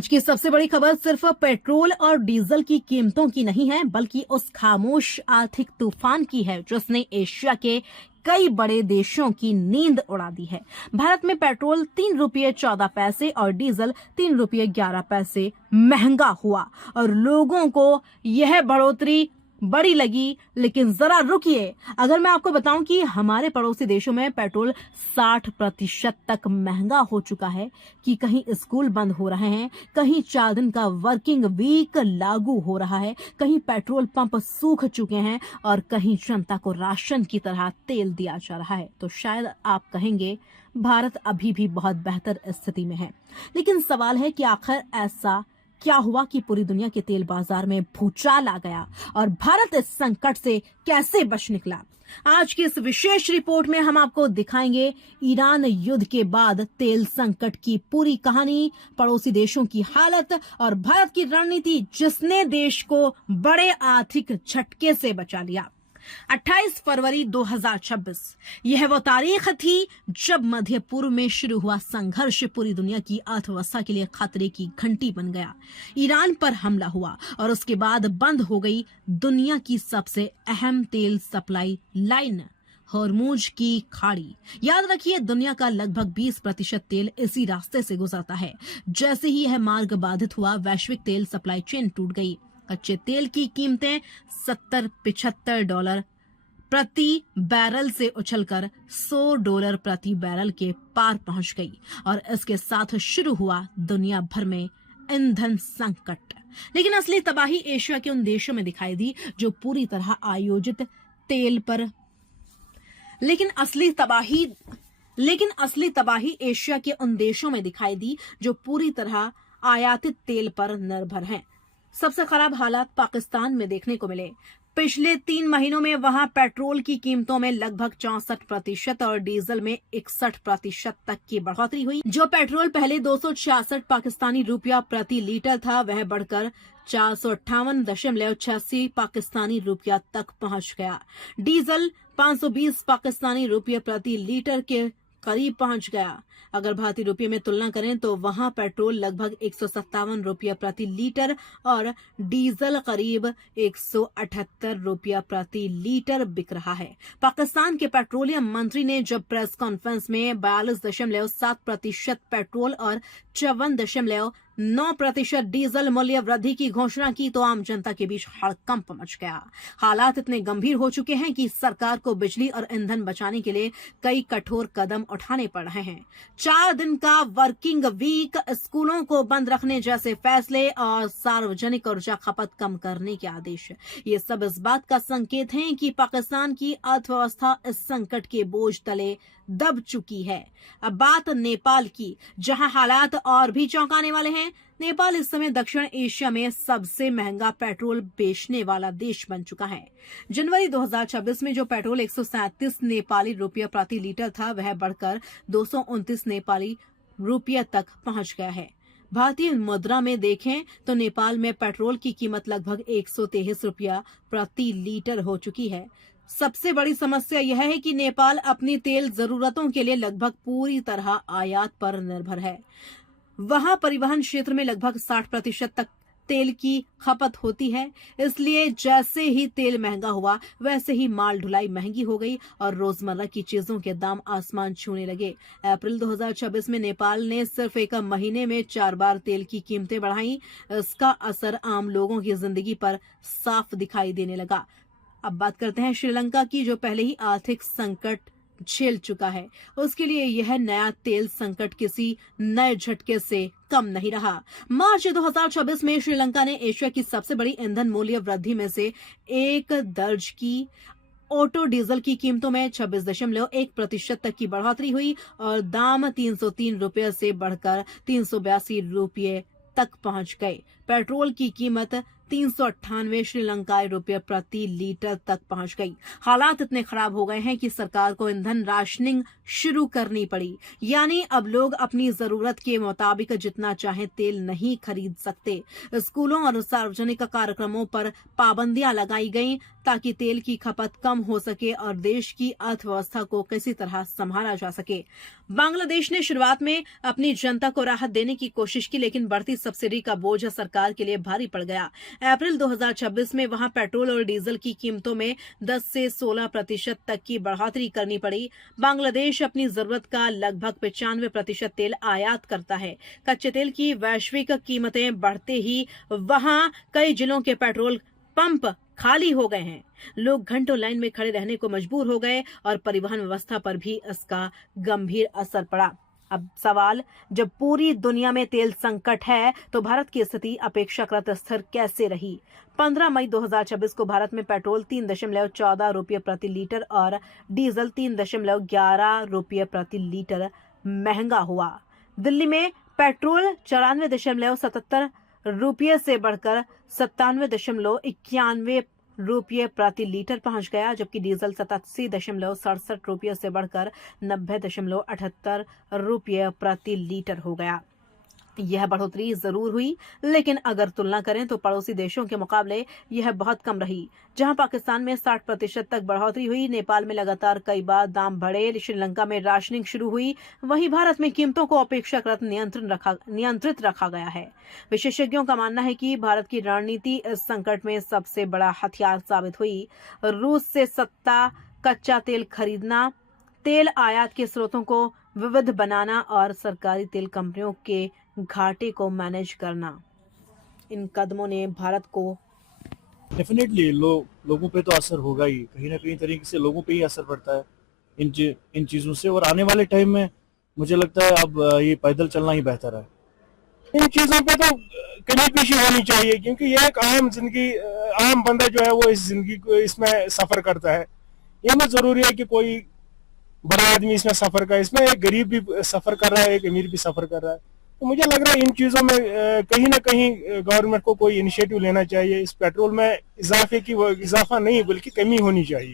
आज की सबसे बड़ी खबर सिर्फ पेट्रोल और डीजल की कीमतों की नहीं है, बल्कि उस खामोश आर्थिक तूफान की है जिसने एशिया के कई बड़े देशों की नींद उड़ा दी है। भारत में पेट्रोल 3 रुपये 14 पैसे और डीजल 3 रुपये 11 पैसे महंगा हुआ और लोगों को यह बढ़ोतरी बड़ी लगी। लेकिन जरा रुकिए, अगर मैं आपको बताऊं कि हमारे पड़ोसी देशों में पेट्रोल 60% तक महंगा हो चुका है, कि कहीं स्कूल बंद हो रहे हैं, कहीं 4 दिन का वर्किंग वीक लागू हो रहा है, कहीं पेट्रोल पंप सूख चुके हैं और कहीं जनता को राशन की तरह तेल दिया जा रहा है, तो शायद आप कहेंगे भारत अभी भी बहुत बेहतर स्थिति में है। लेकिन सवाल है कि आखिर ऐसा क्या हुआ कि पूरी दुनिया के तेल बाजार में भूचाल आ गया और भारत इस संकट से कैसे बच निकला। आज की इस विशेष रिपोर्ट में हम आपको दिखाएंगे ईरान युद्ध के बाद तेल संकट की पूरी कहानी, पड़ोसी देशों की हालत और भारत की रणनीति जिसने देश को बड़े आर्थिक झटके से बचा लिया। 28 फरवरी 2026 यह वो तारीख थी जब मध्य पूर्व में शुरू हुआ संघर्ष पूरी दुनिया की अर्थव्यवस्था के लिए खतरे की घंटी बन गया। ईरान पर हमला हुआ और उसके बाद बंद हो गई दुनिया की सबसे अहम तेल सप्लाई लाइन, हॉर्मुज की खाड़ी। याद रखिए, दुनिया का लगभग 20% तेल इसी रास्ते से गुजरता है। जैसे ही यह मार्ग बाधित हुआ, वैश्विक तेल सप्लाई चेन टूट गई। कच्चे तेल की कीमतें $70-75 प्रति बैरल से उछलकर $100 प्रति बैरल के पार पहुंच गई और इसके साथ शुरू हुआ दुनिया भर में ईंधन संकट। लेकिन असली तबाही एशिया के उन देशों में दिखाई दी जो पूरी तरह आयोजित तेल पर लेकिन असली तबाही एशिया के उन देशों में दिखाई दी जो पूरी तरह आयातित तेल पर निर्भर हैं। सबसे खराब हालात पाकिस्तान में देखने को मिले। पिछले 3 महीनों में वहां पेट्रोल की कीमतों में लगभग 64% और डीजल में 61% तक की बढ़ोतरी हुई। जो पेट्रोल पहले 266 पाकिस्तानी रुपया प्रति लीटर था, वह बढ़कर 458.86 पाकिस्तानी रुपया तक पहुंच गया। डीजल 520 पाकिस्तानी रुपये प्रति लीटर के करीब पहुंच गया। अगर भारतीय रुपये में तुलना करें तो वहां पेट्रोल लगभग 157 रुपया प्रति लीटर और डीजल करीब 178 रुपया प्रति लीटर बिक रहा है। पाकिस्तान के पेट्रोलियम मंत्री ने जब प्रेस कॉन्फ्रेंस में 42.7% पेट्रोल और 54.9% डीजल मूल्य वृद्धि की घोषणा की तो आम जनता के बीच हड़कंप मच गया। हालात इतने गंभीर हो चुके हैं कि सरकार को बिजली और ईंधन बचाने के लिए कई कठोर कदम उठाने पड़ रहे हैं। 4 दिन का वर्किंग वीक, स्कूलों को बंद रखने जैसे फैसले और सार्वजनिक ऊर्जा खपत कम करने के आदेश, ये सब इस बात का संकेत हैं कि पाकिस्तान की अर्थव्यवस्था इस संकट के बोझ तले दब चुकी है। अब बात नेपाल की, जहां हालात और भी चौंकाने वाले हैं। नेपाल इस समय दक्षिण एशिया में सबसे महंगा पेट्रोल बेचने वाला देश बन चुका है। जनवरी 2026 में जो पेट्रोल 137 नेपाली रुपया प्रति लीटर था, वह बढ़कर 229 नेपाली रुपया तक पहुंच गया है। भारतीय मुद्रा में देखें तो नेपाल में पेट्रोल की कीमत लगभग 123 रुपया प्रति लीटर हो चुकी है। सबसे बड़ी समस्या यह है कि नेपाल अपनी तेल जरूरतों के लिए लगभग पूरी तरह आयात पर निर्भर है। वहां परिवहन क्षेत्र में लगभग 60% तक तेल की खपत होती है। इसलिए जैसे ही तेल महंगा हुआ, वैसे ही माल ढुलाई महंगी हो गई और रोजमर्रा की चीजों के दाम आसमान छूने लगे। अप्रैल 2026 में नेपाल ने सिर्फ 1 महीने में 4 बार तेल की कीमतें बढ़ाई। इसका असर आम लोगों की जिंदगी पर साफ दिखाई देने लगा। अब बात करते हैं श्रीलंका की, जो पहले ही आर्थिक संकट झेल चुका है। उसके लिए यह नया तेल संकट किसी नए झटके से कम नहीं रहा। मार्च 2024 में श्रीलंका ने एशिया की सबसे बड़ी ईंधन मूल्य वृद्धि में से एक दर्ज की। ऑटो डीजल की कीमतों में 26.1% तक की बढ़ोतरी हुई और दाम 303 रुपये से बढ़कर 382 रुपये तक पहुंच गए। पेट्रोल की कीमत 398 श्रीलंकाई रुपये प्रति लीटर तक पहुंच गई। हालात इतने खराब हो गए हैं कि सरकार को ईंधन राशनिंग शुरू करनी पड़ी। यानी अब लोग अपनी जरूरत के मुताबिक जितना चाहे तेल नहीं खरीद सकते। स्कूलों और सार्वजनिक कार्यक्रमों पर पाबंदियां लगाई गई। ताकि तेल की खपत कम हो सके और देश की अर्थव्यवस्था को किसी तरह संभाला जा सके। बांग्लादेश ने शुरुआत में अपनी जनता को राहत देने की कोशिश की, लेकिन बढ़ती सब्सिडी का बोझ सरकार के लिए भारी पड़ गया। अप्रैल 2026 में वहां पेट्रोल और डीजल की कीमतों में 10 से 16% तक की बढ़ोतरी करनी पड़ी। बांग्लादेश अपनी जरूरत का लगभग 95% तेल आयात करता है। कच्चे तेल की वैश्विक कीमतें बढ़ते ही वहां कई जिलों के पेट्रोल पंप खाली हो गए हैं। लोग घंटों लाइन में खड़े रहने को मजबूर हो गए और परिवहन व्यवस्था पर भी इसका गंभीर असर पड़ा। अब सवाल, जब पूरी दुनिया में तेल संकट है तो भारत की स्थिति अपेक्षाकृत स्थिर कैसे रही? 15 मई 2026 को भारत में पेट्रोल 3.14 रुपये प्रति लीटर और डीजल 3.11 रुपये प्रति लीटर महंगा हुआ। दिल्ली में पेट्रोल 94.77 रुपये से बढ़कर 97.91 रुपये प्रति लीटर पहुंच गया, जबकि डीजल 87.67 रुपये से बढ़कर 90.78 रुपये प्रति लीटर हो गया। यह बढ़ोतरी जरूर हुई, लेकिन अगर तुलना करें तो पड़ोसी देशों के मुकाबले यह बहुत कम रही। जहां पाकिस्तान में 60% तक बढ़ोतरी हुई, नेपाल में लगातार कई बार दाम बढ़े, श्रीलंका में राशनिंग शुरू हुई, वहीं भारत में कीमतों को अपेक्षाकृत नियंत्रित रखा गया है। विशेषज्ञों का मानना है कि भारत की रणनीति इस संकट में सबसे बड़ा हथियार साबित हुई। रूस से सस्ता कच्चा तेल खरीदना, तेल आयात के स्रोतों को विविध बनाना और सरकारी तेल कंपनियों के घाटे को मैनेज करना, इन कदमों ने भारत को डेफिनेटली लोगों पे तो असर होगा ही, कहीं ना कहीं तरीके से लोगों पे ही असर पड़ता है इन चीज़ों से। और आने वाले टाइम में मुझे लगता है अब ये पैदल चलना ही बेहतर है। इन चीज़ों पे तो कमी पेशी होनी चाहिए, क्योंकि ये एक आम बंदा जो है वो इस जिंदगी को इसमें सफ़र करता है। ये मत ज़रूरी है कि कोई बड़ा आदमी इसमें सफ़र करे, इसमें एक गरीब भी सफ़र कर रहा है, एक अमीर भी सफ़र कर रहा है। तो मुझे लग रहा है इन चीज़ों में कहीं ना कहीं गवर्नमेंट को कोई इनिशिएटिव लेना चाहिए। इस पेट्रोल में इजाफा नहीं बल्कि कमी होनी चाहिए।